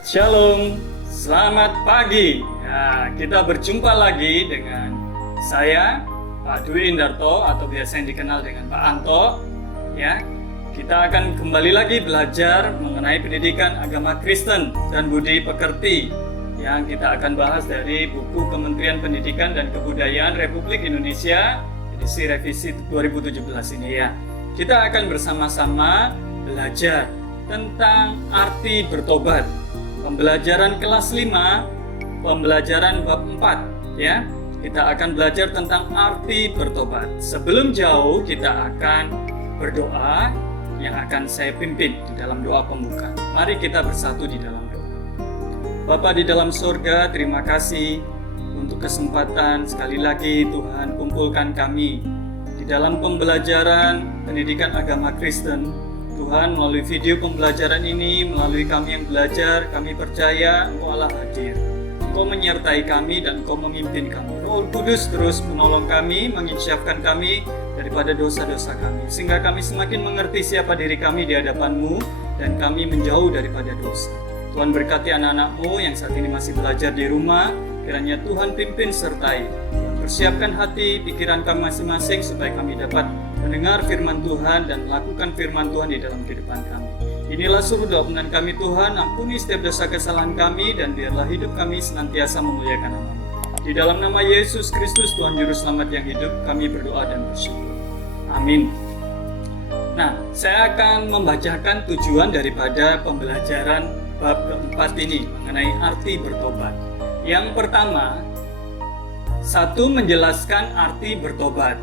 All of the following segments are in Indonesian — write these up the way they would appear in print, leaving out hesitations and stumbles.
Shalom, selamat pagi. Ya, kita berjumpa lagi dengan saya, Pak Dwi Indarto, atau biasa yang dikenal dengan Pak Anto. Ya, kita akan kembali lagi belajar mengenai pendidikan agama Kristen dan budi pekerti yang kita akan bahas dari buku Kementerian Pendidikan dan Kebudayaan Republik Indonesia edisi revisi 2017 ini ya. Kita akan bersama-sama belajar tentang arti bertobat. Pembelajaran kelas 5, pembelajaran bab 4 ya. Kita akan belajar tentang arti bertobat. Sebelum jauh kita akan berdoa yang akan saya pimpin di dalam doa pembuka. Mari kita bersatu di dalam doa. Bapa di dalam surga, terima kasih untuk kesempatan sekali lagi Tuhan kumpulkan kami di dalam pembelajaran pendidikan agama Kristen. Tuhan, melalui video pembelajaran ini, melalui kami yang belajar, kami percaya Engkau Allah hadir. Engkau menyertai kami dan Engkau memimpin kami. Roh Kudus terus menolong kami, menginsyafkan kami daripada dosa-dosa kami, sehingga kami semakin mengerti siapa diri kami di hadapan-Mu dan kami menjauh daripada dosa. Tuhan berkati anak-anak-Mu yang saat ini masih belajar di rumah, kiranya Tuhan pimpin sertai. Persiapkan hati, pikiran kami masing-masing supaya kami dapat mendengar firman Tuhan dan melakukan firman Tuhan di dalam kehidupan kami. Inilah suruh doa penan kami Tuhan, ampuni setiap dosa kesalahan kami dan biarlah hidup kami senantiasa memuliakan nama-Mu. Di dalam nama Yesus Kristus Tuhan Juru Selamat yang hidup, kami berdoa dan bersyukur. Amin. Nah, saya akan membacakan tujuan daripada pembelajaran bab keempat ini mengenai arti bertobat. Yang pertama, satu, menjelaskan arti bertobat.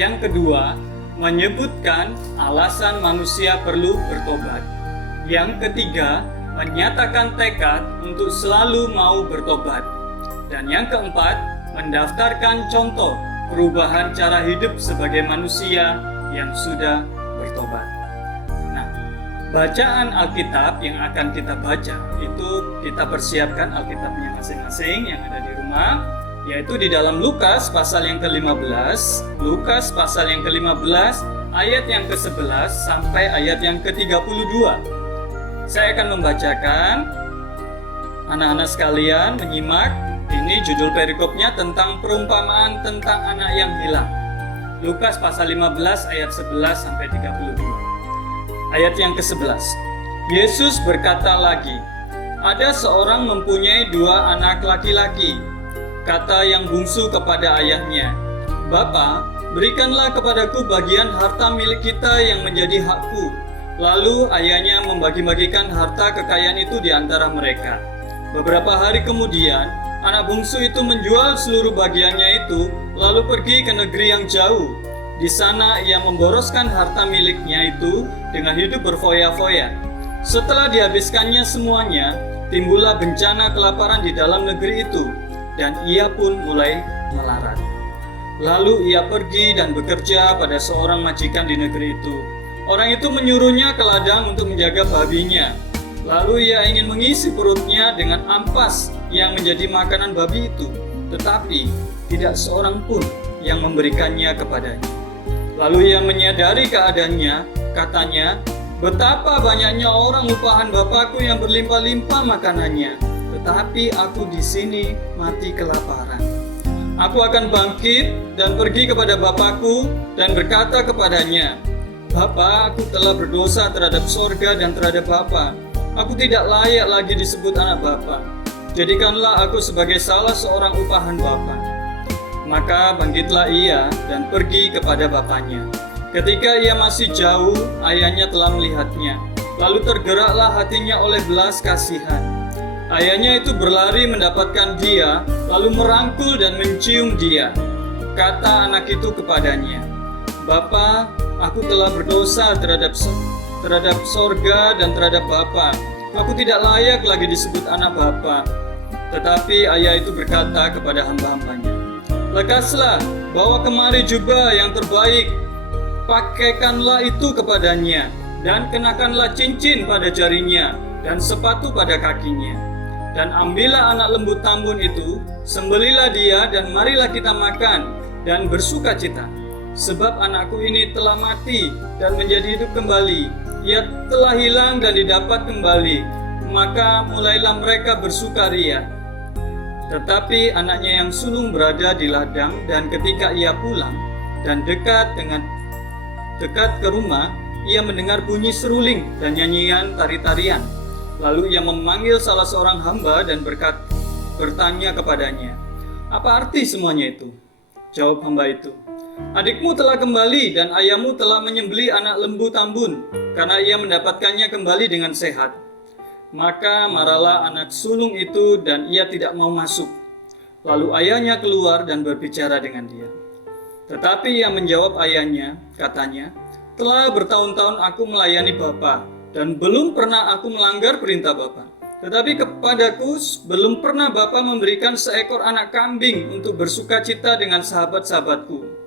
Yang kedua, menyebutkan alasan manusia perlu bertobat. Yang ketiga, menyatakan tekad untuk selalu mau bertobat. Dan yang keempat, mendaftarkan contoh perubahan cara hidup sebagai manusia yang sudah bertobat. Nah, bacaan Alkitab yang akan kita baca itu kita persiapkan Alkitabnya masing-masing yang ada di rumah, yaitu di dalam Lukas pasal yang ke-15, Lukas pasal yang ke-15, ayat yang ke-11 sampai ayat yang ke-32. Saya akan membacakan, anak-anak sekalian menyimak. Ini judul perikopnya tentang perumpamaan tentang anak yang hilang. Lukas pasal 15 ayat 11 sampai 32. Ayat yang ke-11. Yesus berkata lagi, ada seorang mempunyai 2 anak laki-laki. Kata yang bungsu kepada ayahnya, "Bapa, berikanlah kepadaku bagian harta milik kita yang menjadi hakku." Lalu ayahnya membagi-bagikan harta kekayaan itu di antara mereka. Beberapa hari kemudian, anak bungsu itu menjual seluruh bagiannya itu, lalu pergi ke negeri yang jauh. Di sana ia memboroskan harta miliknya itu dengan hidup berfoya-foya. Setelah dihabiskannya semuanya, timbullah bencana kelaparan di dalam negeri itu, dan ia pun mulai melarat. Lalu ia pergi dan bekerja pada seorang majikan di negeri itu. Orang itu menyuruhnya ke ladang untuk menjaga babinya. Lalu ia ingin mengisi perutnya dengan ampas yang menjadi makanan babi itu, tetapi tidak seorang pun yang memberikannya kepadanya. Lalu ia menyadari keadaannya, katanya, "Betapa banyaknya orang upahan Bapakku yang berlimpah-limpah makanannya, tetapi aku di sini mati kelaparan. Aku akan bangkit dan pergi kepada Bapakku dan berkata kepadanya, Bapa, aku telah berdosa terhadap sorga dan terhadap Bapa. Aku tidak layak lagi disebut anak Bapa. Jadikanlah aku sebagai salah seorang upahan Bapa." Maka bangkitlah ia dan pergi kepada bapaknya. Ketika ia masih jauh, ayahnya telah melihatnya. Lalu tergeraklah hatinya oleh belas kasihan. Ayahnya itu berlari mendapatkan dia, lalu merangkul dan mencium dia. Kata anak itu kepadanya, "Bapa, aku telah berdosa terhadap sorga dan terhadap Bapa. Aku tidak layak lagi disebut anak Bapa." Tetapi ayah itu berkata kepada hamba-hambanya, "Lekaslah, bawa kemari jubah yang terbaik, pakaikanlah itu kepadanya, dan kenakanlah cincin pada jarinya, dan sepatu pada kakinya. Dan ambillah anak lembu tambun itu, sembelilah dia, dan marilah kita makan, dan bersuka cita. Sebab anakku ini telah mati, dan menjadi hidup kembali. Ia telah hilang dan didapat kembali. maka mulailah mereka bersukaria. Tetapi anaknya yang sulung berada di ladang, dan ketika ia pulang dan dekat ke rumah, ia mendengar bunyi seruling dan nyanyian tari-tarian. Lalu ia memanggil salah seorang hamba dan bertanya kepadanya, "Apa arti semuanya itu?" Jawab hamba itu, "Adikmu telah kembali dan ayahmu telah menyembelih anak lembu tambun, karena ia mendapatkannya kembali dengan sehat." Maka marahlah anak sulung itu dan ia tidak mau masuk. Lalu ayahnya keluar dan berbicara dengan dia. Tetapi ia menjawab ayahnya, katanya, "Telah bertahun-tahun aku melayani Bapa, dan belum pernah aku melanggar perintah Bapa. Tetapi kepadaku belum pernah Bapa memberikan seekor anak kambing untuk bersukacita dengan sahabat-sahabatku.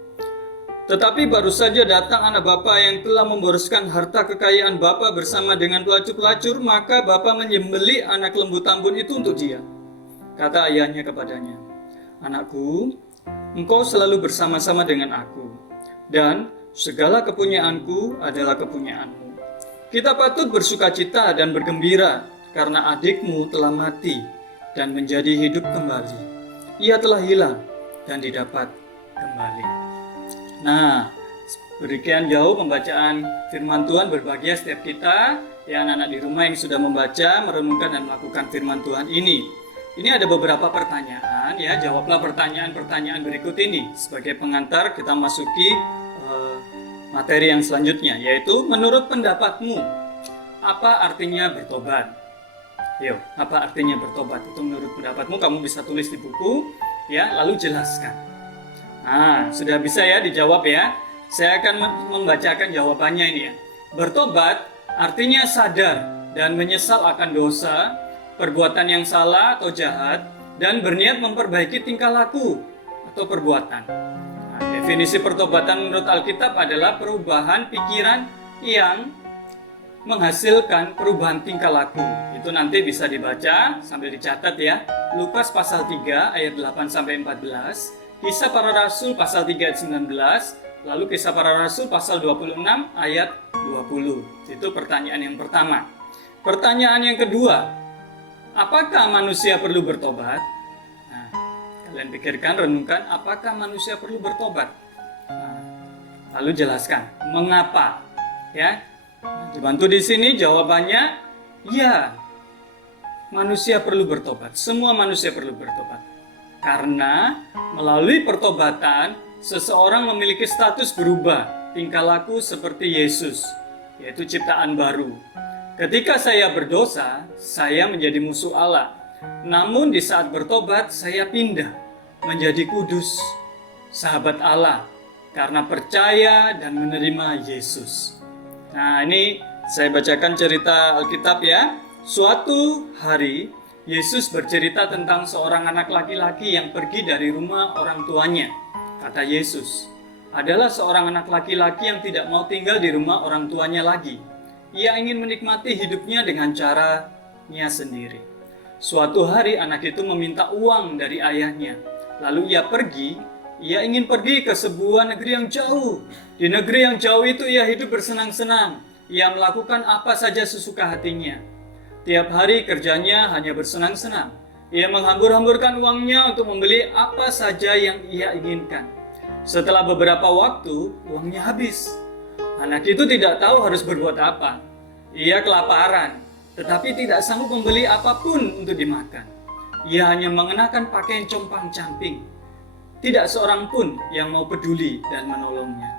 Tetapi baru saja datang anak Bapa yang telah memboroskan harta kekayaan Bapa bersama dengan pelacur-pelacur, maka Bapa menyembelih anak lembu tambun itu untuk dia." Kata ayahnya kepadanya, "Anakku, engkau selalu bersama-sama dengan aku, dan segala kepunyaanku adalah kepunyaanmu. Kita patut bersukacita dan bergembira, karena adikmu telah mati dan menjadi hidup kembali. Ia telah hilang dan didapat kembali." Nah, demikian jauh pembacaan firman Tuhan. Berbahagia setiap kita, ya anak-anak di rumah yang sudah membaca, merenungkan dan melakukan firman Tuhan ini. Ini ada beberapa pertanyaan, ya, jawablah pertanyaan-pertanyaan berikut ini. Sebagai pengantar kita masuki materi yang selanjutnya, yaitu menurut pendapatmu, apa artinya bertobat? Yuk, apa artinya bertobat? Itu menurut pendapatmu, kamu bisa tulis di buku, ya, lalu jelaskan. Nah, sudah bisa ya dijawab ya. Saya akan membacakan jawabannya ini ya. Bertobat artinya sadar dan menyesal akan dosa, perbuatan yang salah atau jahat, dan berniat memperbaiki tingkah laku atau perbuatan. Nah, definisi pertobatan menurut Alkitab adalah perubahan pikiran yang menghasilkan perubahan tingkah laku. Itu nanti bisa dibaca sambil dicatat ya. Lukas pasal 3 ayat 8-14, Kisah Para Rasul pasal 3 ayat 19, lalu Kisah Para Rasul pasal 26 ayat 20. Itu pertanyaan yang pertama. Pertanyaan yang kedua, apakah manusia perlu bertobat? Nah, kalian pikirkan, renungkan, apakah manusia perlu bertobat? Nah, lalu jelaskan, mengapa? Ya, dibantu di sini jawabannya, ya, manusia perlu bertobat. Semua manusia perlu bertobat. Karena melalui pertobatan, seseorang memiliki status berubah, tingkah laku seperti Yesus, yaitu ciptaan baru. Ketika saya berdosa, saya menjadi musuh Allah. Namun di saat bertobat, saya pindah menjadi kudus, sahabat Allah, karena percaya dan menerima Yesus. Nah, ini saya bacakan cerita Alkitab ya. Suatu hari, Yesus bercerita tentang seorang anak laki-laki yang pergi dari rumah orang tuanya. Kata Yesus, adalah seorang anak laki-laki yang tidak mau tinggal di rumah orang tuanya lagi. Ia ingin menikmati hidupnya dengan caranya sendiri. Suatu hari anak itu meminta uang dari ayahnya. Lalu ia ingin pergi ke sebuah negeri yang jauh. Di negeri yang jauh itu ia hidup bersenang-senang. Ia melakukan apa saja sesuka hatinya. Tiap hari kerjanya hanya bersenang-senang. Ia menghambur-hamburkan uangnya untuk membeli apa saja yang ia inginkan. Setelah beberapa waktu, uangnya habis. Anak itu tidak tahu harus berbuat apa. Ia kelaparan, tetapi tidak sanggup membeli apapun untuk dimakan. Ia hanya mengenakan pakaian compang-camping. Tidak seorang pun yang mau peduli dan menolongnya.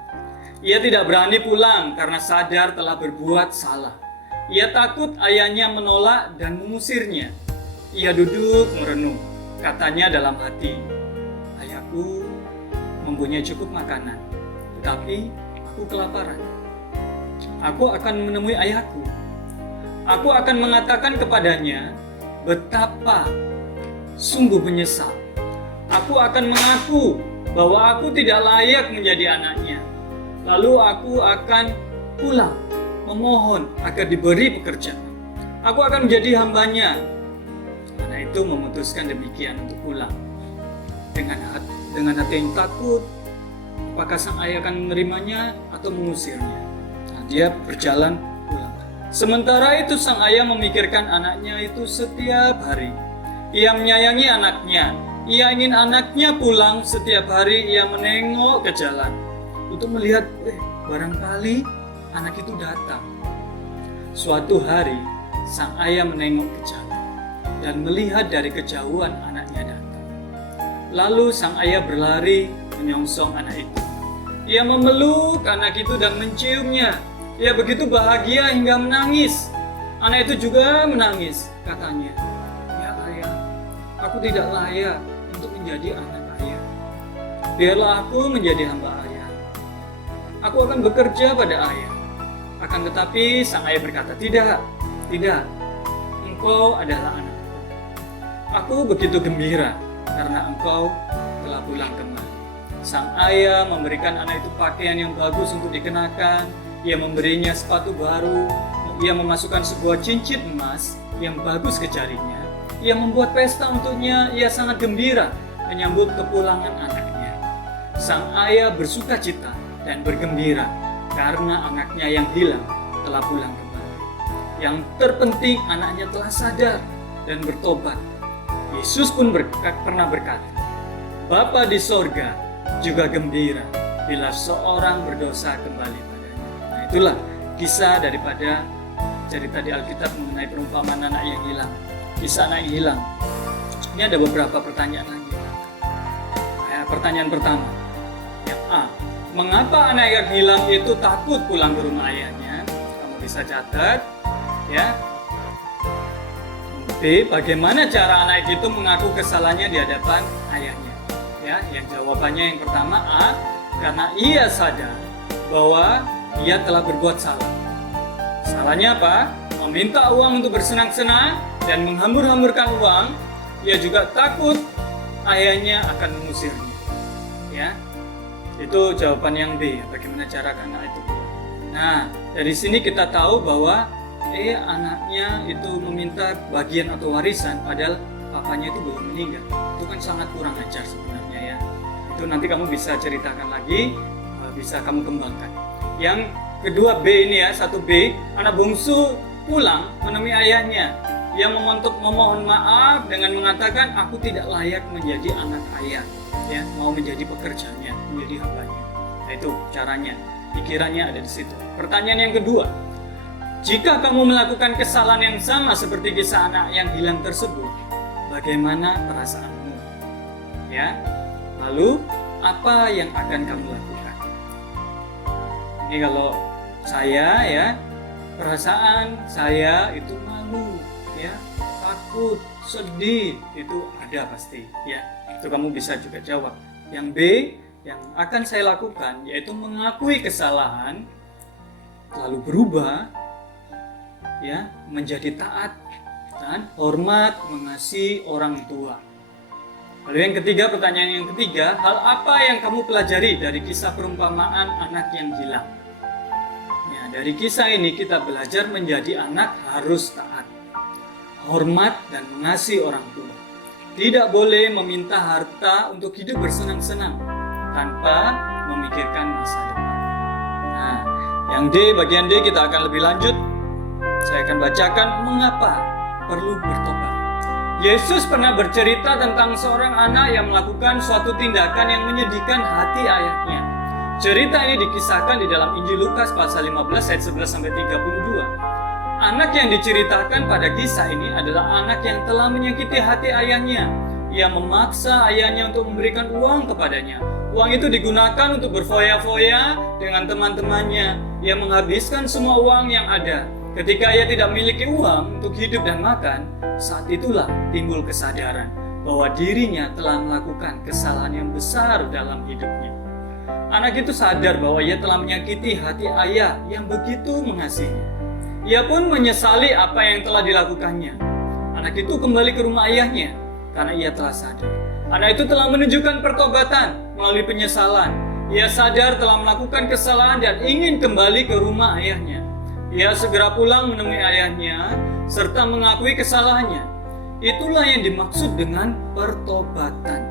Ia tidak berani pulang karena sadar telah berbuat salah. Ia takut ayahnya menolak dan mengusirnya. Ia duduk merenung. Katanya dalam hati, "Ayahku mempunyai cukup makanan, tetapi aku kelaparan. Aku akan menemui ayahku. Aku akan mengatakan kepadanya betapa sungguh menyesal. Aku akan mengaku bahwa aku tidak layak menjadi anaknya. Lalu aku akan pulang memohon agar diberi pekerjaan. Aku akan menjadi hambanya." Anak itu memutuskan demikian untuk pulang. Dengan hati yang takut, apakah sang ayah akan menerimanya atau mengusirnya? Nah, dia berjalan pulang. Sementara itu sang ayah memikirkan anaknya itu setiap hari. Ia menyayangi anaknya. Ia ingin anaknya pulang setiap hari. Ia menengok ke jalan untuk melihat, barangkali anak itu datang. Suatu hari, sang ayah menengok ke jalan dan melihat dari kejauhan anaknya datang. Lalu sang ayah berlari menyongsong anak itu. Ia memeluk anak itu dan menciumnya. Ia begitu bahagia hingga menangis. Anak itu juga menangis, katanya, "Ya ayah, aku tidak layak untuk menjadi anak ayah. Biarlah aku menjadi hamba ayah. Aku akan bekerja pada ayah." Akan tetapi sang ayah berkata, tidak, engkau adalah anakku. Aku begitu gembira karena engkau telah pulang kembali. Sang ayah memberikan anak itu pakaian yang bagus untuk dikenakan. Ia memberinya sepatu baru. Ia memasukkan sebuah cincin emas yang bagus ke jarinya. Ia membuat pesta untuknya. Ia sangat gembira menyambut kepulangan anaknya. Sang ayah bersuka cita dan bergembira karena anaknya yang hilang telah pulang kembali. Yang terpenting, anaknya telah sadar dan bertobat. Yesus pun pernah berkata, "Bapa di sorga juga gembira bila seorang berdosa kembali padanya." Nah, itulah kisah daripada cerita di Alkitab mengenai perumpamaan anak yang hilang. Kisah anak yang hilang. Ini ada beberapa pertanyaan lagi. Pertanyaan pertama, yang A, mengapa anak yang hilang itu takut pulang ke rumah ayahnya? Kamu bisa catat, ya. B, bagaimana cara anak itu mengaku kesalahannya di hadapan ayahnya? Ya, yang jawabannya yang pertama A, karena ia sadar bahwa ia telah berbuat salah. Salahnya apa? Meminta uang untuk bersenang-senang dan menghambur-hamburkan uang. Ia juga takut ayahnya akan mengusirnya. Ya, itu jawaban yang B. Bagaimana cara anak itu? Nah, dari sini kita tahu bahwa anaknya itu meminta bagian atau warisan, padahal papanya itu belum meninggal. Itu kan sangat kurang ajar sebenarnya, ya. Itu nanti kamu bisa ceritakan lagi, bisa kamu kembangkan. Yang kedua B ini ya, 1B, anak bungsu pulang menemui ayahnya. Ia memohon maaf dengan mengatakan, "Aku tidak layak menjadi anak ayah." Ya, mau menjadi pekerjanya, menjadi hambanya. Nah, itu caranya, pikirannya ada di situ. Pertanyaan yang kedua, jika kamu melakukan kesalahan yang sama seperti kisah anak yang hilang tersebut, bagaimana perasaanmu? Ya, lalu apa yang akan kamu lakukan? Ini kalau saya, ya, perasaan saya itu malu, ya, takut, sedih, itu ada pasti, ya. Itu kamu bisa juga jawab. Yang B, yang akan saya lakukan yaitu mengakui kesalahan, lalu berubah, ya, menjadi taat dan hormat, mengasihi orang tua. Lalu yang ketiga, pertanyaan yang ketiga, hal apa yang kamu pelajari dari kisah perumpamaan anak yang hilang? Ya, dari kisah ini kita belajar menjadi anak harus taat, hormat dan mengasihi orang tua. Tidak boleh meminta harta untuk hidup bersenang-senang tanpa memikirkan masa depan. Nah, yang D, bagian D kita akan lebih lanjut. Saya akan bacakan mengapa perlu bertobat. Yesus pernah bercerita tentang seorang anak yang melakukan suatu tindakan yang menyedihkan hati ayahnya. Cerita ini dikisahkan di dalam Injil Lukas pasal 15 ayat 11 sampai 32. Anak yang diceritakan pada kisah ini adalah anak yang telah menyakiti hati ayahnya. Ia memaksa ayahnya untuk memberikan uang kepadanya. Uang itu digunakan untuk berfoya-foya dengan teman-temannya. Ia menghabiskan semua uang yang ada. Ketika ia tidak memiliki uang untuk hidup dan makan, saat itulah timbul kesadaran bahwa dirinya telah melakukan kesalahan yang besar dalam hidupnya. Anak itu sadar bahwa ia telah menyakiti hati ayah yang begitu mengasihinya. Ia pun menyesali apa yang telah dilakukannya. Anak itu kembali ke rumah ayahnya karena ia telah sadar. Anak itu telah menunjukkan pertobatan melalui penyesalan. Ia sadar telah melakukan kesalahan dan ingin kembali ke rumah ayahnya. Ia segera pulang menemui ayahnya serta mengakui kesalahannya. Itulah yang dimaksud dengan pertobatan.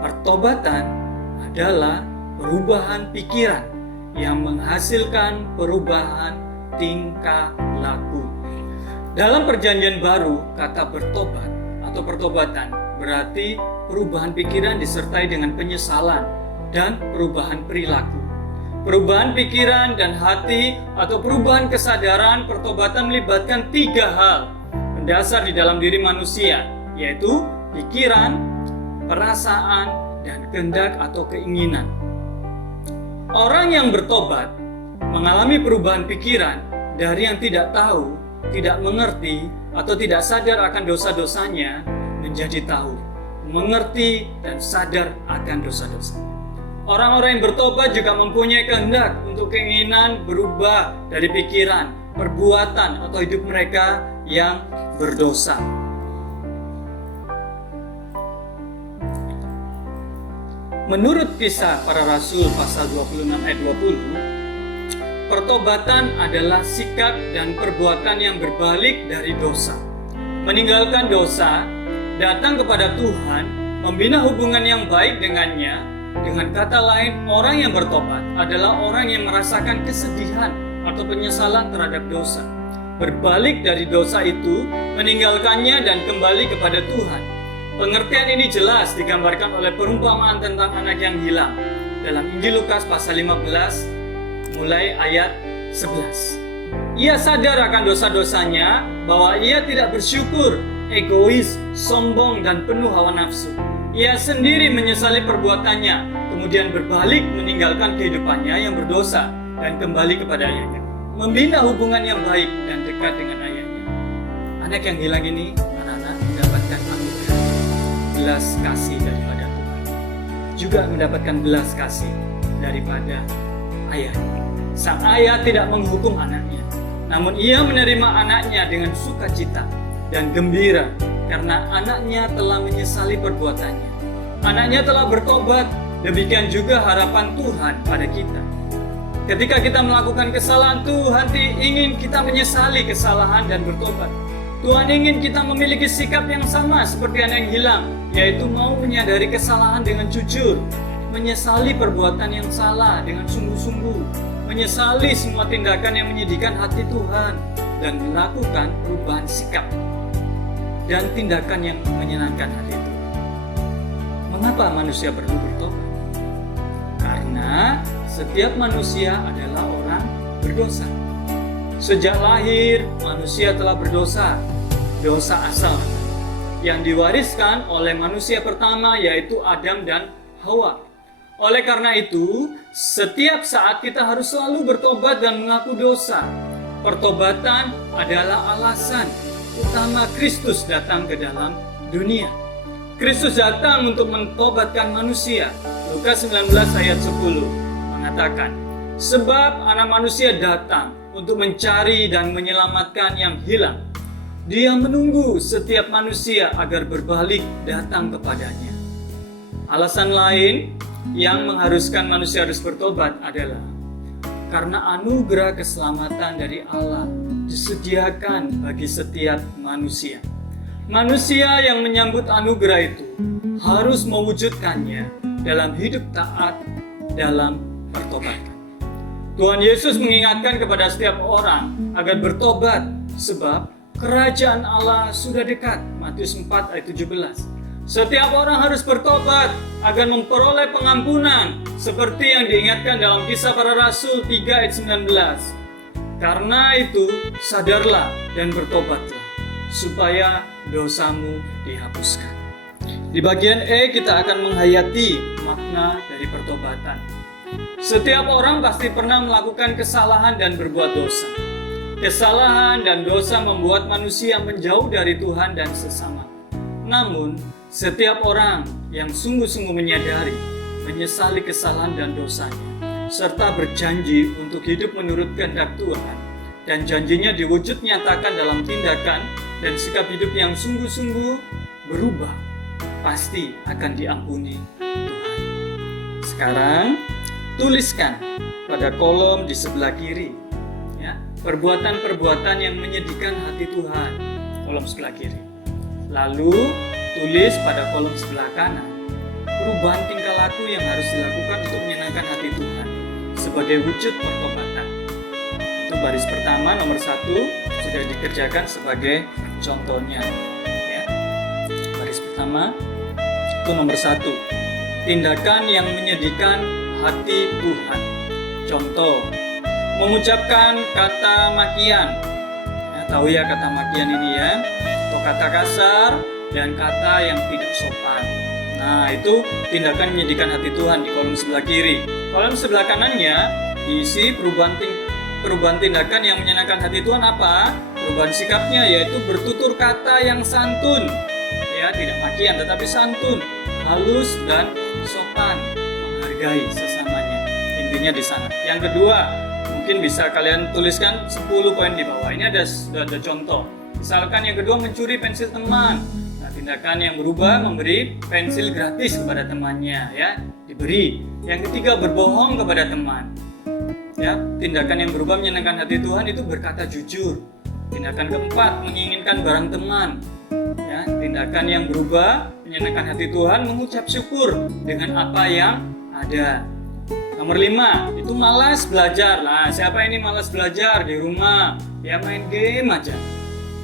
Pertobatan adalah perubahan pikiran yang menghasilkan perubahan tingkah berlaku. Dalam Perjanjian Baru, kata bertobat atau pertobatan berarti perubahan pikiran disertai dengan penyesalan dan perubahan perilaku. Perubahan pikiran dan hati atau perubahan kesadaran pertobatan melibatkan 3 hal mendasar di dalam diri manusia, yaitu pikiran, perasaan, dan kehendak atau keinginan. Orang yang bertobat mengalami perubahan pikiran dari yang tidak tahu, tidak mengerti, atau tidak sadar akan dosa-dosanya menjadi tahu, mengerti, dan sadar akan dosa-dosanya. Orang-orang yang bertobat juga mempunyai kehendak untuk keinginan berubah dari pikiran, perbuatan, atau hidup mereka yang berdosa. Menurut Kisah Para Rasul pasal 26 ayat 20, pertobatan adalah sikap dan perbuatan yang berbalik dari dosa. Meninggalkan dosa, datang kepada Tuhan, membina hubungan yang baik dengannya. Dengan kata lain, orang yang bertobat adalah orang yang merasakan kesedihan atau penyesalan terhadap dosa. Berbalik dari dosa itu, meninggalkannya dan kembali kepada Tuhan. Pengertian ini jelas digambarkan oleh perumpamaan tentang anak yang hilang dalam Injil Lukas pasal 15 mulai ayat 11. Ia sadar akan dosa-dosanya, bahwa ia tidak bersyukur, egois, sombong, dan penuh hawa nafsu. Ia sendiri menyesali perbuatannya, kemudian berbalik meninggalkan kehidupannya yang berdosa dan kembali kepada ayahnya. Membina hubungan yang baik dan dekat dengan ayahnya. Anak yang hilang ini, anak-anak mendapatkan anugerah, belas kasih daripada Tuhan. Juga mendapatkan belas kasih daripada ayahnya. Sang ayah tidak menghukum anaknya, namun ia menerima anaknya dengan sukacita dan gembira karena anaknya telah menyesali perbuatannya. Anaknya telah bertobat, demikian juga harapan Tuhan pada kita. Ketika kita melakukan kesalahan, Tuhan ingin kita menyesali kesalahan dan bertobat. Tuhan ingin kita memiliki sikap yang sama seperti anak yang hilang, yaitu mau menyadari kesalahan dengan jujur, menyesali perbuatan yang salah dengan sungguh-sungguh, menyesali semua tindakan yang menyedihkan hati Tuhan, dan melakukan perubahan sikap dan tindakan yang menyenangkan hati Tuhan. Mengapa manusia perlu bertobat? Karena setiap manusia adalah orang berdosa. Sejak lahir, manusia telah berdosa. Dosa asal yang diwariskan oleh manusia pertama, yaitu Adam dan Hawa. Oleh karena itu, setiap saat kita harus selalu bertobat dan mengaku dosa. Pertobatan adalah alasan utama Kristus datang ke dalam dunia. Kristus datang untuk mentobatkan manusia. Lukas 19 ayat 10 mengatakan, sebab anak manusia datang untuk mencari dan menyelamatkan yang hilang. Dia menunggu setiap manusia agar berbalik datang kepadanya. Alasan lain yang mengharuskan manusia harus bertobat adalah karena anugerah keselamatan dari Allah disediakan bagi setiap manusia. Manusia yang menyambut anugerah itu harus mewujudkannya dalam hidup taat dalam pertobatan. Tuhan Yesus mengingatkan kepada setiap orang agar bertobat sebab kerajaan Allah sudah dekat. Matius 4 ayat 17. Setiap orang harus bertobat agar memperoleh pengampunan seperti yang diingatkan dalam Kisah Para Rasul 3 ayat 19. Karena itu sadarlah dan bertobatlah supaya dosamu dihapuskan. Di bagian E kita akan menghayati makna dari pertobatan. Setiap orang pasti pernah melakukan kesalahan dan berbuat dosa. Kesalahan dan dosa membuat manusia menjauh dari Tuhan dan sesama. Namun, setiap orang yang sungguh-sungguh menyadari, menyesali kesalahan dan dosanya, serta berjanji untuk hidup menurut kehendak Tuhan, dan janjinya diwujud nyatakan dalam tindakan dan sikap hidup yang sungguh-sungguh berubah, pasti akan diampuni Tuhan. Sekarang, tuliskan pada kolom di sebelah kiri, ya, perbuatan-perbuatan yang menyedihkan hati Tuhan, kolom sebelah kiri. Lalu, tulis pada kolom sebelah kanan, perubahan tingkah laku yang harus dilakukan untuk menyenangkan hati Tuhan sebagai wujud pertobatan. Itu baris pertama, nomor 1, sudah dikerjakan sebagai contohnya. Ya. Baris pertama itu nomor 1, tindakan yang menyedihkan hati Tuhan. Contoh, mengucapkan kata makian. Ya, tahu ya kata makian ini ya, atau kata kasar dan kata yang tidak sopan. Nah, itu tindakan menyedihkan hati Tuhan di kolom sebelah kiri. Kolom sebelah kanannya diisi perubahan tindakan yang menyenangkan hati Tuhan apa? Perubahan sikapnya yaitu bertutur kata yang santun. Ya, tidak makian tetapi santun, halus dan sopan, menghargai sesamanya. Intinya di sana. Yang kedua, mungkin bisa kalian tuliskan 10 poin di bawah. Ini ada contoh. Misalkan yang kedua, mencuri pensil teman. Tindakan yang berubah memberi pensil gratis kepada temannya, ya, diberi. Yang ketiga, berbohong kepada teman. Ya, tindakan yang berubah menyenangkan hati Tuhan itu berkata jujur. Tindakan keempat, menginginkan barang teman. Ya, tindakan yang berubah menyenangkan hati Tuhan mengucap syukur dengan apa yang ada. Nomor 5, itu malas belajar. Nah, siapa ini malas belajar di rumah? Ya, main game aja.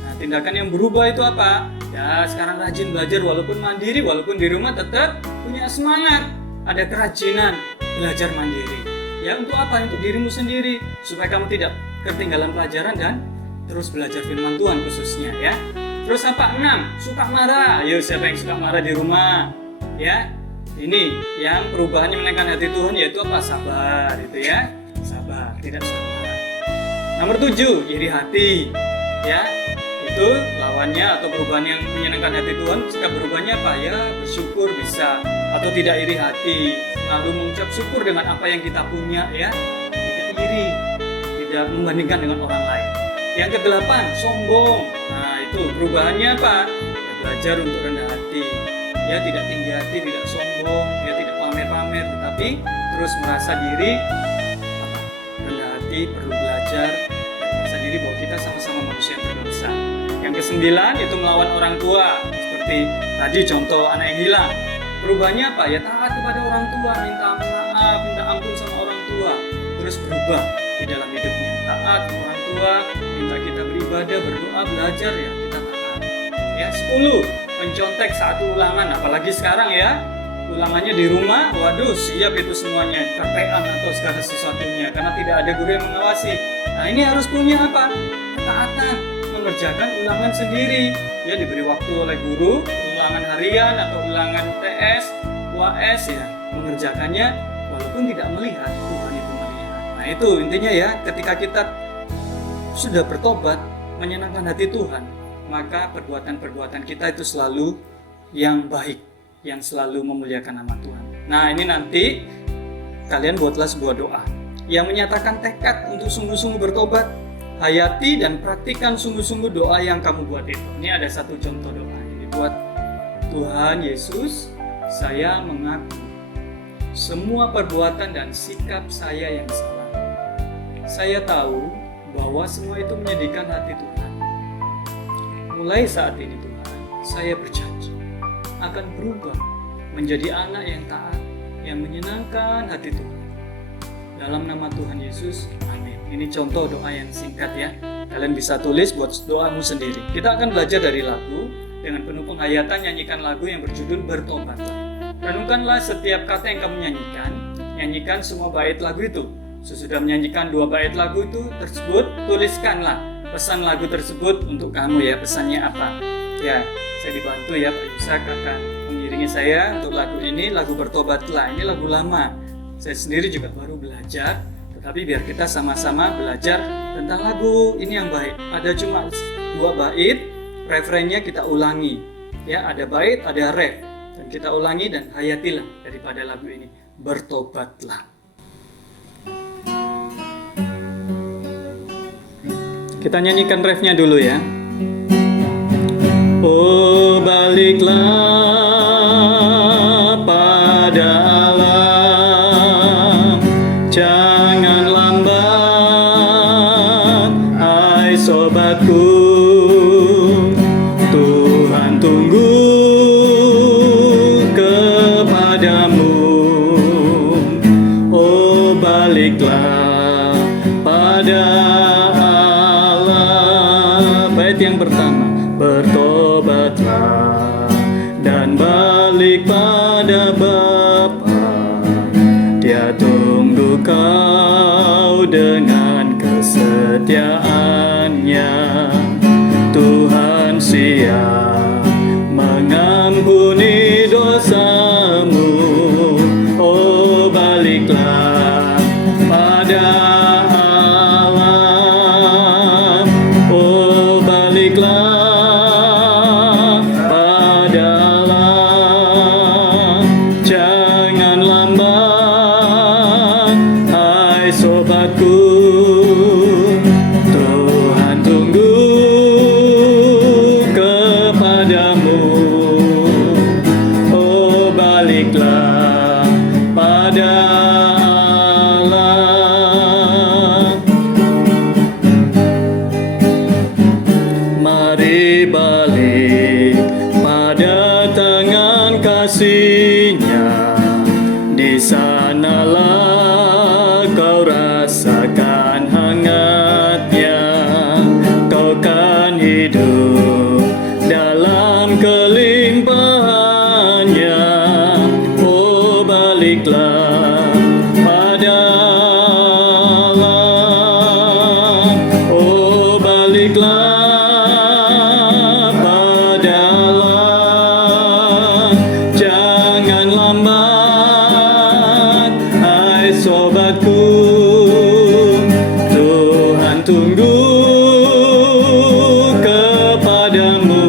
Nah, tindakan yang berubah itu apa? Ya, sekarang rajin belajar walaupun mandiri, walaupun di rumah tetap punya semangat. Ada kerajinan belajar mandiri. Ya, untuk apa? Untuk dirimu sendiri, supaya kamu tidak ketinggalan pelajaran dan terus belajar firman Tuhan khususnya, ya. Terus apa? 6, suka marah. Ayo, siapa yang suka marah di rumah? Ya, ini yang perubahannya menyenangkan hati Tuhan yaitu apa? Sabar, itu ya. Sabar, tidak suka marah. Nomor 7, iri hati. Ya, itu lawannya atau perubahan yang menyenangkan hati Tuhan. Sikap berubahnya apa? Ya, bersyukur bisa atau tidak iri hati, lalu mengucap syukur dengan apa yang kita punya, ya, tidak iri, tidak membandingkan dengan orang lain. Yang ke-8, sombong. Nah, itu perubahannya apa? Ya, belajar untuk rendah hati, ya, tidak tinggi hati, tidak sombong, ya, tidak pamer-pamer, tetapi terus merasa diri rendah hati, perlu belajar dan merasa diri bahwa kita sama-sama manusia yang berdosa. Yang ke-9 itu melawan orang tua, seperti tadi contoh anak yang hilang. Perubahannya apa? Ya, taat kepada orang tua, minta maaf, minta ampun sama orang tua, terus berubah di dalam hidupnya. Taat orang tua, minta kita beribadah, berdoa, belajar, ya kita taat. Ya, 10, mencontek saat ulangan, apalagi sekarang ya, ulangannya di rumah, waduh, siap itu semuanya, KPM atau segala sesuatunya, karena tidak ada guru yang mengawasi. Nah, ini harus punya apa? Ketaatan, mengerjakan ulangan sendiri. Ya, diberi waktu oleh guru, ulangan harian atau ulangan TS, UAS, ya, mengerjakannya walaupun tidak melihat, Tuhan itu melihat. Nah, itu intinya ya, ketika kita sudah bertobat, menyenangkan hati Tuhan, maka perbuatan-perbuatan kita itu selalu yang baik, yang selalu memuliakan nama Tuhan. Nah, ini nanti kalian buatlah sebuah doa yang menyatakan tekad untuk sungguh-sungguh bertobat. Hayati dan praktikkan sungguh-sungguh doa yang kamu buat itu. Ini ada satu contoh doa yang dibuat. Tuhan Yesus, saya mengaku semua perbuatan dan sikap saya yang salah. Saya tahu bahwa semua itu menyedihkan hati Tuhan. Mulai saat ini Tuhan, saya berjanji akan berubah menjadi anak yang taat, yang menyenangkan hati Tuhan. Dalam nama Tuhan Yesus, amin. Ini contoh doa yang singkat ya. Kalian bisa tulis buat doamu sendiri. Kita akan belajar dari lagu. Dengan penuh penghayatan nyanyikan lagu yang berjudul Bertobatlah. Renungkanlah setiap kata yang kamu nyanyikan. Nyanyikan semua bait lagu itu. Sesudah menyanyikan 2 bait lagu itu tersebut, tuliskanlah pesan lagu tersebut untuk kamu ya. Pesannya apa? Ya, saya dibantu ya Pak Yusak akan mengiringi saya untuk lagu ini, lagu Bertobatlah. Ini lagu lama. Saya sendiri juga baru belajar, tetapi biar kita sama-sama belajar tentang lagu ini yang baik. Ada cuma 2 bait, refrennya kita ulangi. Ya, ada bait, ada ref. Dan kita ulangi dan hayatilah daripada lagu ini. Bertobatlah. Kita nyanyikan refnya dulu ya. Oh, baliklah pada Allah, jangan lambat, hai sobatku. Tuhan tunggu kepadamu. Oh, baliklah pada Allah. dan balik pada Bapa. Dia tunggu kau dengan kesetiaannya. Tuhan siap mengampuni dosamu. Oh, baliklah pada Allah. Oh, baliklah pada Allah. Jangan lambat, hai sobatku. Tuhan tunggu kepadamu. Oh, baliklah pada Allah. Mari balik pada tangan kasih-Nya. Di sanalah kau rasakan hangatnya. Kau kan hidup dalam kelimpahannya. Oh, baliklah pada Allah. Oh, baliklah pada Allah. Jangan lambat, hai sobatku. Tuhan tunggu kepadamu.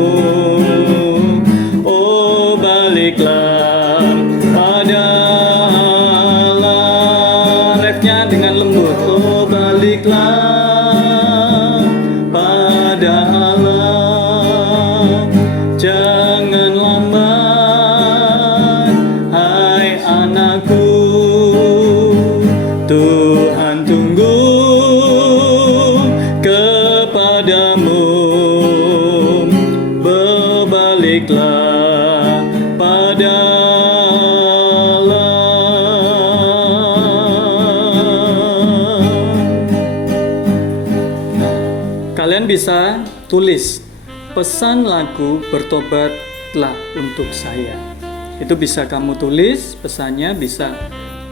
Oh, baliklah pada Allah. Refnya dengan lembut. Oh, baliklah pada Allah. Jangan lambat, hai anakku. Tuhan tunggu kepadamu. Berbaliklah pada Allah. Kalian bisa tulis pesan lagu bertobatlah untuk saya. Itu bisa kamu tulis pesannya, bisa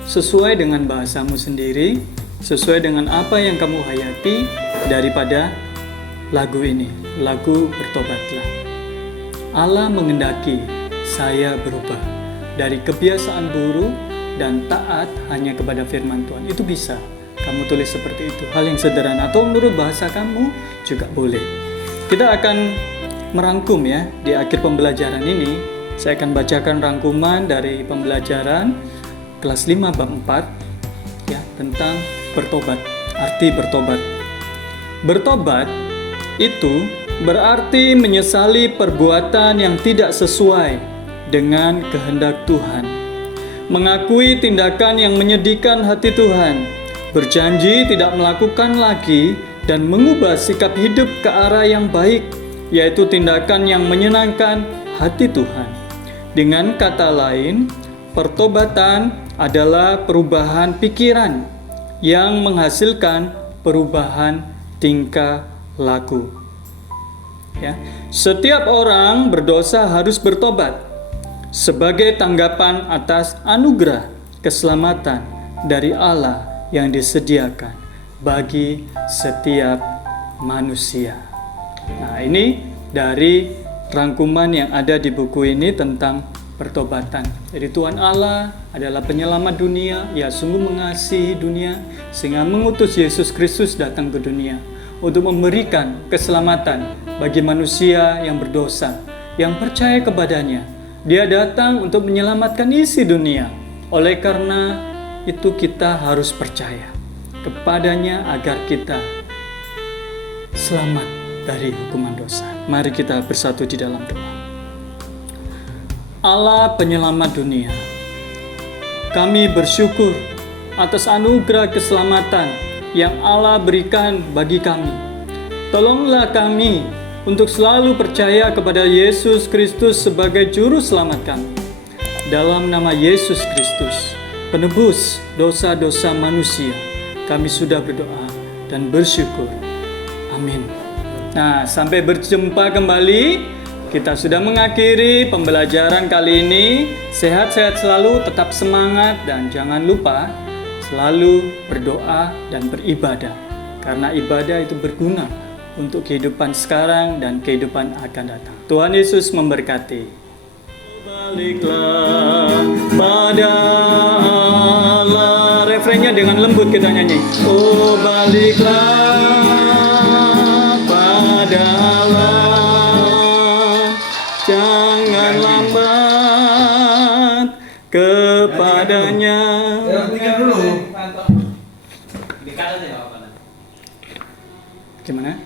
sesuai dengan bahasamu sendiri, sesuai dengan apa yang kamu hayati daripada lagu ini, lagu bertobatlah. Allah mengendaki saya berubah dari kebiasaan buruk dan taat hanya kepada firman Tuhan. Itu bisa kamu tulis seperti itu, hal yang sederhana, atau menurut bahasa kamu juga boleh. Kita akan merangkum ya di akhir pembelajaran ini. Saya akan bacakan rangkuman dari pembelajaran kelas 5 bab 4 ya, tentang bertobat, arti bertobat. Bertobat itu berarti menyesali perbuatan yang tidak sesuai dengan kehendak Tuhan, mengakui tindakan yang menyedihkan hati Tuhan, berjanji tidak melakukan lagi, dan mengubah sikap hidup ke arah yang baik, yaitu tindakan yang menyenangkan hati Tuhan. Dengan kata lain, pertobatan adalah perubahan pikiran yang menghasilkan perubahan tingkah laku. Ya, setiap orang berdosa harus bertobat sebagai tanggapan atas anugerah keselamatan dari Allah yang disediakan bagi setiap manusia. Nah, ini dari rangkuman yang ada di buku ini tentang pertobatan. Jadi Tuhan Allah adalah penyelamat dunia. Ia sungguh mengasihi dunia sehingga mengutus Yesus Kristus datang ke dunia untuk memberikan keselamatan bagi manusia yang berdosa, yang percaya kepadanya. Dia datang untuk menyelamatkan isi dunia. Oleh karena itu kita harus percaya kepadanya agar kita selamat dari hukuman dosa. Mari kita bersatu di dalam doa. Allah penyelamat dunia, kami bersyukur atas anugerah keselamatan yang Allah berikan bagi kami. Tolonglah kami untuk selalu percaya kepada Yesus Kristus sebagai juru selamat kami. Dalam nama Yesus Kristus, penebus dosa-dosa manusia, kami sudah berdoa dan bersyukur. Amin. Nah, sampai berjumpa kembali. kita sudah mengakhiri pembelajaran kali ini. Sehat-sehat selalu, tetap semangat, dan jangan lupa selalu berdoa dan beribadah. Karena ibadah itu berguna untuk kehidupan sekarang dan kehidupan akan datang. Tuhan Yesus memberkati. Baliklah pada Allah. Refrennya dengan lembut kita nyanyi. Oh baliklah pada Allah, jangan lambat kepadanya. Gimana?